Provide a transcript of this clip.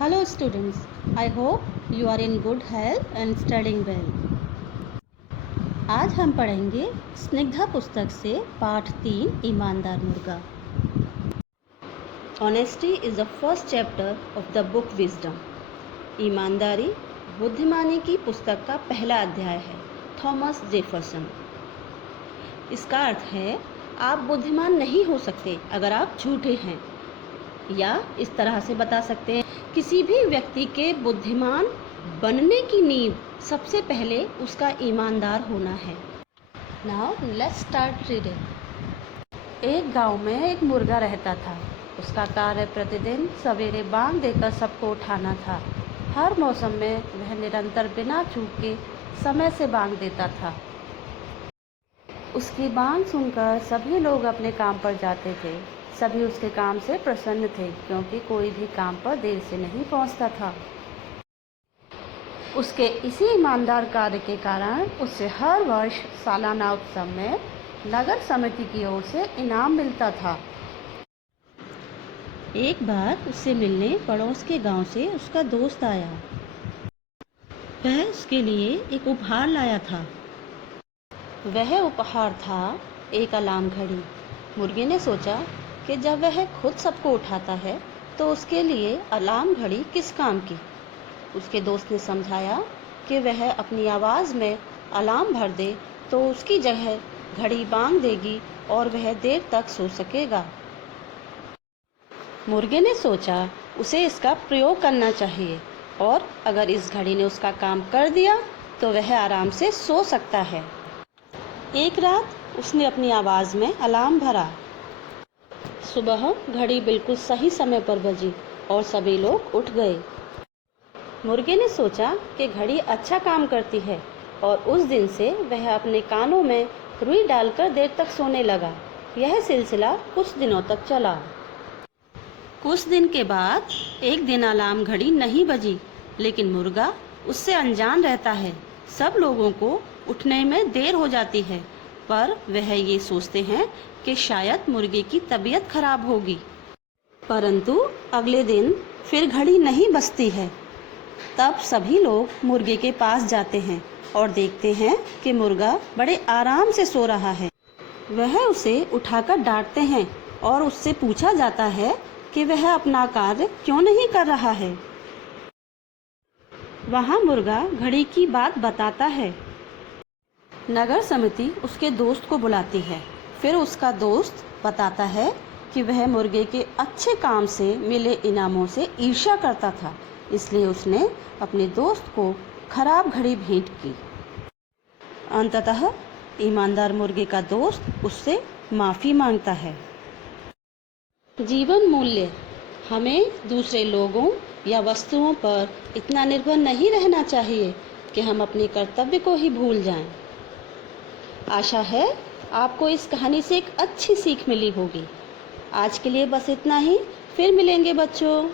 Hello students, I hope you are in good health and studying well. आज हम पढ़ेंगे स्निग्धा पुस्तक से पाठ 3 ईमानदार मुर्गा. Honesty is the first chapter of the book Wisdom. ईमानदारी बुद्धिमानी की पुस्तक का पहला अध्याय है. Thomas Jefferson. इसका अर्थ है आप बुद्धिमान नहीं हो सकते अगर आप झूठे हैं, या इस तरह से बता सकते हैं किसी भी व्यक्ति के बुद्धिमान बनने की नींव सबसे पहले उसका ईमानदार होना है. Now let's start reading. एक गांव में एक मुर्गा रहता था. उसका कार्य प्रतिदिन सवेरे बांग देकर सबको उठाना था. हर मौसम में वह निरंतर बिना चूक के समय से बांग देता था. उसकी बांग सुनकर सभी लोग अपने काम पर जाते थे. सभी उसके काम से प्रसन्न थे क्योंकि कोई भी काम पर देर से नहीं पहुंचता था. उसके इसी ईमानदार कार्य के कारण उसे हर वर्ष सालाना उत्सव में नगर समिति की ओर से इनाम मिलता था. एक बार उससे मिलने पड़ोस के गांव से उसका दोस्त आया. वह उसके लिए एक उपहार लाया था. वह उपहार था एक अलार्म घड़ी. मुर्गे ने सोचा कि जब वह खुद सबको उठाता है तो उसके लिए अलार्म घड़ी किस काम की. उसके दोस्त ने समझाया कि वह अपनी आवाज़ में अलार्म भर दे तो उसकी जगह घड़ी बांग देगी और वह देर तक सो सकेगा. मुर्गे ने सोचा उसे इसका प्रयोग करना चाहिए और अगर इस घड़ी ने उसका काम कर दिया तो वह आराम से सो सकता है. एक रात उसने अपनी आवाज़ में अलार्म भरा. सुबह घड़ी बिल्कुल सही समय पर बजी और सभी लोग उठ गए. मुर्गे ने सोचा कि घड़ी अच्छा काम करती है और उस दिन से वह अपने कानों में रुई डालकर देर तक सोने लगा. यह सिलसिला कुछ दिनों तक चला. कुछ दिन के बाद एक दिन अलार्म घड़ी नहीं बजी, लेकिन मुर्गा उससे अनजान रहता है. सब लोगों को उठने में देर हो जाती है, पर वह ये सोचते हैं कि शायद मुर्गे की तबीयत खराब होगी. परंतु अगले दिन फिर घड़ी नहीं बजती है. तब सभी लोग मुर्गे के पास जाते हैं और देखते हैं कि मुर्गा बड़े आराम से सो रहा है. वह उसे उठाकर डांटते हैं और उससे पूछा जाता है कि वह अपना कार्य क्यों नहीं कर रहा है. वहाँ मुर्गा घड़ी की बात बताता है. नगर समिति उसके दोस्त को बुलाती है. फिर उसका दोस्त बताता है कि वह मुर्गे के अच्छे काम से मिले इनामों से ईर्ष्या करता था, इसलिए उसने अपने दोस्त को खराब घड़ी भेंट की. अंततः ईमानदार मुर्गे का दोस्त उससे माफ़ी मांगता है. जीवन मूल्य. हमें दूसरे लोगों या वस्तुओं पर इतना निर्भर नहीं रहना चाहिए कि हम अपने कर्तव्य को ही भूल जाएं. आशा है आपको इस कहानी से एक अच्छी सीख मिली होगी. आज के लिए बस इतना ही. फिर मिलेंगे बच्चों.